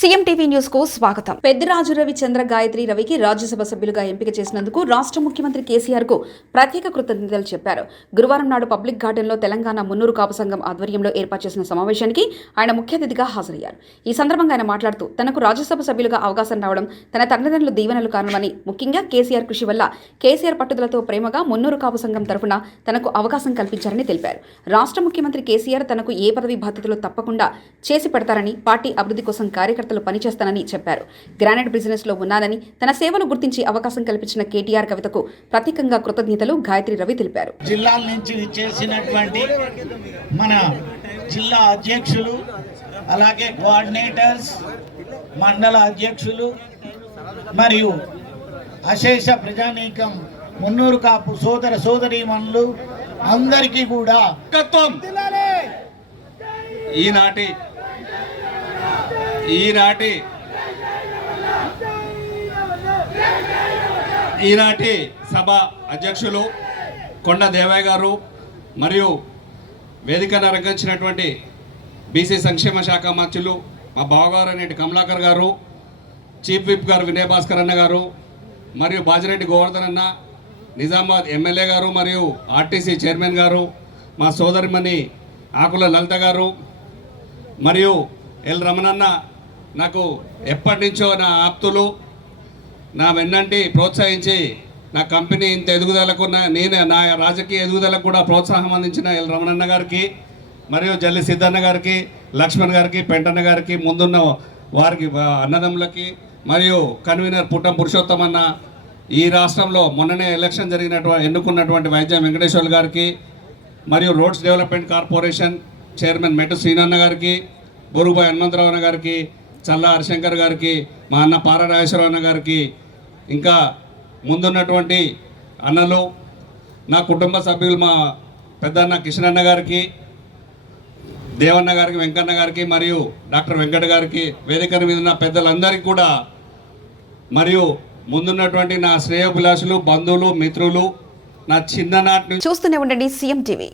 CM TV న్యూస్కు స్వాగతం. పెద్దిరాజు రవిచంద్ర గాయత్రి రవికి రాజ్యసభ సభ్యులుగా ఎంపిక చేసినందుకు రాష్ట్ర ముఖ్యమంత్రి కేసీఆర్కు ప్రత్యేక కృతజ్ఞతలు చెప్పారు. గురువారం నాడు పబ్లిక్ గార్డెన్లో తెలంగాణ మున్నూరు కాపు సంఘం ఆధ్వర్యంలో ఏర్పాటు చేసిన సమావేశానికి ఆయన ముఖ్య అతిథిగా హాజరయ్యారు. ఈ సందర్భంగా ఆయన మాట్లాడుతూ తనకు రాజ్యసభ సభ్యులుగా అవకాశం రావడం తన తల్లిదండ్రుల దీవెనలు కారణమని ముఖ్యంగా కేసీఆర్ కృషి వల్ల కేసీఆర్ పట్టుదలతో ప్రేమగా మున్నూరు కాపు సంఘం తరఫున తనకు అవకాశం కల్పించారని తెలిపారు. రాష్ట్ర ముఖ్యమంత్రి కేసీఆర్ తనకు ఏ పదవి బాధ్యతలు తప్పకుండా చేసి పెడతారని పార్టీ అభివృద్ధి కోసం కార్యకర్త కార్యకర్తలు పనిచేస్తానని చెప్పారు. గ్రానైట్ బిజినెస్లో ఉన్నానని తన సేవలు గుర్తించి అవకాశం కల్పించిన కేటీఆర్ కవితకు ప్రత్యేకంగా కృతజ్ఞతలు గాయత్రి రవి తెలిపారు. జిల్లాల నుంచి చేసినటువంటి మన జిల్లా అధ్యక్షులు అలాగే కోఆర్డినేటర్స్ మండల అధ్యక్షులు మరియు అశేష ప్రజానీకం మున్నూరు కాపు సోదర సోదరీమణులు అందరికీ కూడా ఈనాటి ఈనాటి ఈనాటి సభ అధ్యక్షులు కొండ దేవయ్య గారు మరియు వేదికను అలంకరించినటువంటి బీసీ సంక్షేమ శాఖ మంత్రులు మా బావగారు అనేటి కమలాకర్ గారు చీఫ్ విప్ గారు వినయ్ భాస్కర్ అన్న గారు మరియు బాజిరెడ్డి గోవర్ధన్ అన్న నిజామాబాద్ ఎమ్మెల్యే గారు మరియు ఆర్టీసీ చైర్మన్ గారు మా సోదరిమణి ఆకుల లలిత గారు మరియు ఎల్ రమణన్న నాకు ఎప్పటి నుంచో నా ఆప్తులు నా వెన్నంటి ప్రోత్సహించి నా కంపెనీ ఇంత ఎదుగుదలకు నా నేను నా రాజకీయ ఎదుగుదలకు కూడా ప్రోత్సాహం అందించిన ఎల్ రమణన్న గారికి మరియు జల్లి సిద్ధన్న గారికి లక్ష్మణ్ గారికి పెంటన్న గారికి ముందున్న వారికి అన్నదమ్ములకి మరియు కన్వీనర్ పుట్టం పురుషోత్తం అన్న ఈ రాష్ట్రంలో మొన్ననే ఎలక్షన్ జరిగినటువంటి ఎన్నుకున్నటువంటి వైద్యం వెంకటేశ్వర్ గారికి మరియు రోడ్స్ డెవలప్మెంట్ కార్పొరేషన్ చైర్మన్ మెట్టు శ్రీనన్న గారికి బొరుగుబాయ్ హనుమంతరావు గారికి చల్లా హరిశంకర్ గారికి మా అన్న పార అన్న గారికి ఇంకా ముందున్నటువంటి అన్నలు నా కుటుంబ సభ్యులు మా పెద్దన్న కిషన్ అన్న గారికి దేవన్న గారికి వెంకన్న గారికి మరియు డాక్టర్ వెంకట గారికి వేదిక మీద ఉన్న పెద్దలందరికీ కూడా మరియు ముందున్నటువంటి నా శ్రేయోభిలాషులు బంధువులు మిత్రులు నా చిన్ననాటి నుంచి చూస్తూనే ఉండండి సీఎం టీవీ.